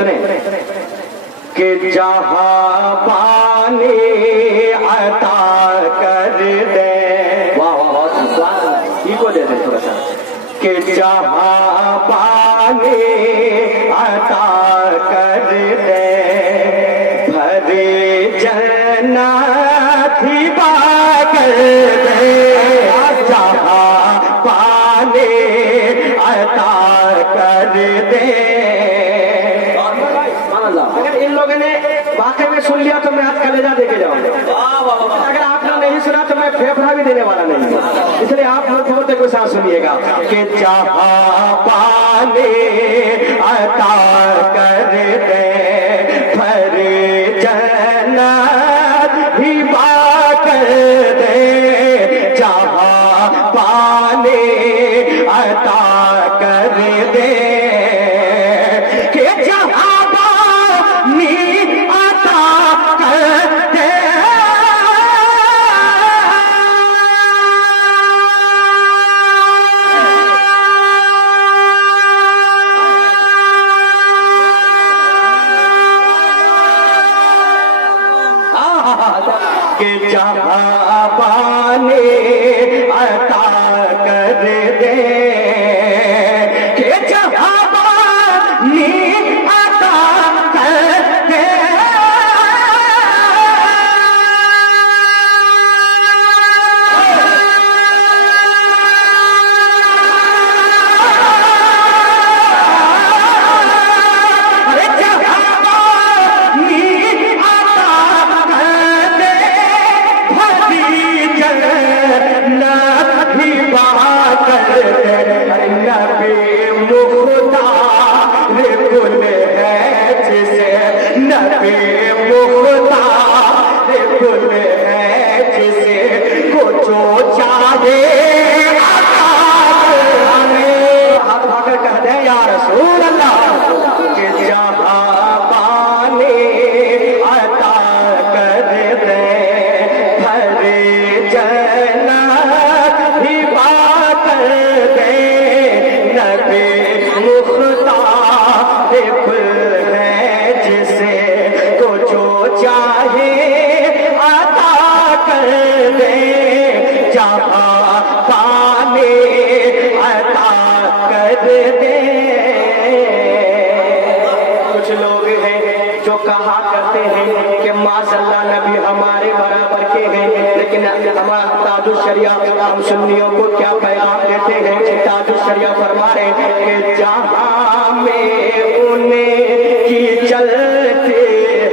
سنیں کہ جہاں پانی عطا کر دے، واہ واہ کو دے دیں تھوڑا سا، کہ جہاں پانی عطا کر دے، بھری جنت ہبا کر دے، جہاں پانی عطا کر دے۔ اگر ان لوگوں نے واقعی میں سن لیا تو میں آپ کلیجہ دے کے جاؤں، اگر آپ نے نہیں سنا تو میں پھیپڑا بھی دینے والا نہیں ہوں، اس لیے آپ لوگ بہت کو ساتھ سنیے گا کہ جہاں پانی عطا کر دے، بھری جنت ہبا کر دے، جہاں پانی عطا کر دے، کہ جہاں کہ جہاں پانی عطا کر دے، کہ جہاں پانی عطا کر دے، ہم سنیوں کو کیا پیغام دیتے ہیں؟ تاج الشریعہ فرما رہے ہیں کہ جہاں میں انہیں کی چلتے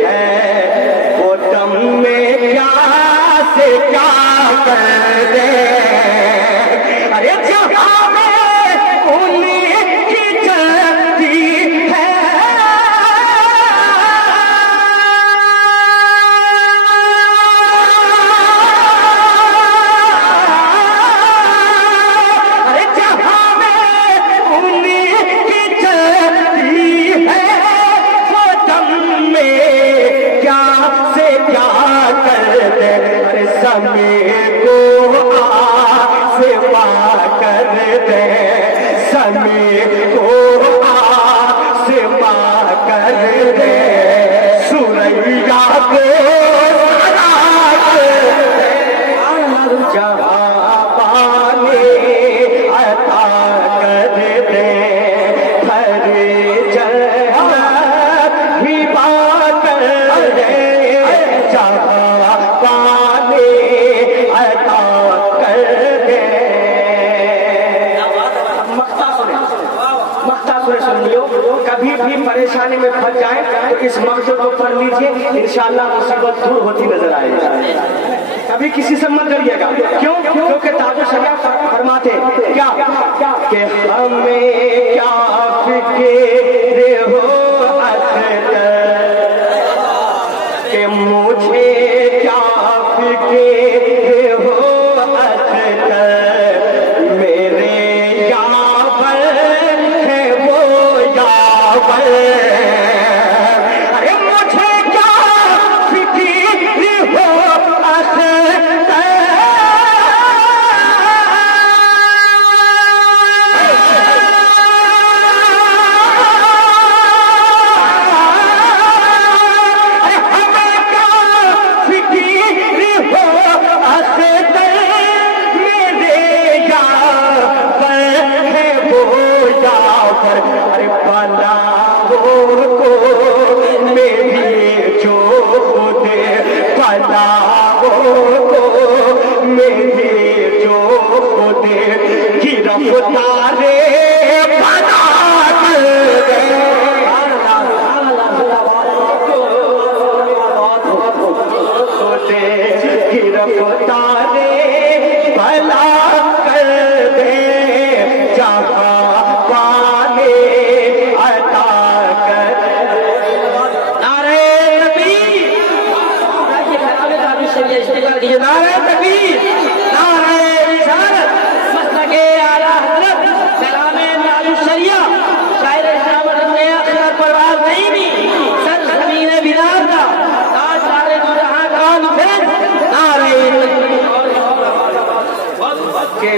ہیں، وہ دم میں کیا سے کیا کر دے، ارے جہاں میں انہیں کی چلتی ہے، کبھی بھی پریشانی میں پھنس جائیں تو اس مقصد کو پڑھ لیجئے، انشاءاللہ مصیبت دور ہوتی نظر آئے گی۔ کبھی کسی سے مت ڈریے گا، کیوں؟ کیونکہ تاج الشریعہ فرماتے کیا کہ ہمیں کیا فکر ہو اختر، کہ مجھے کیا فکر ہو اختر، میرے یاور ہے وہ یاور، ارے مجھے کیا فکر ہو اختر، کو میری جو دے بلاؤں کو میری جو دے گرفتارے بنا کر دے گرفتارے بھلا کر دے جہاں والے عطا کر نعرہ تکبیر نعرہ تکبیر نعرہ رسالت مسلک اعلی حضرت کلام نعل الشریعہ شاعر اسلام نے آخرت پرواز نہیں دی سر زمین بلاد کا تاج سارے دو جہاں کون پھر نعرہ تکبیر کہ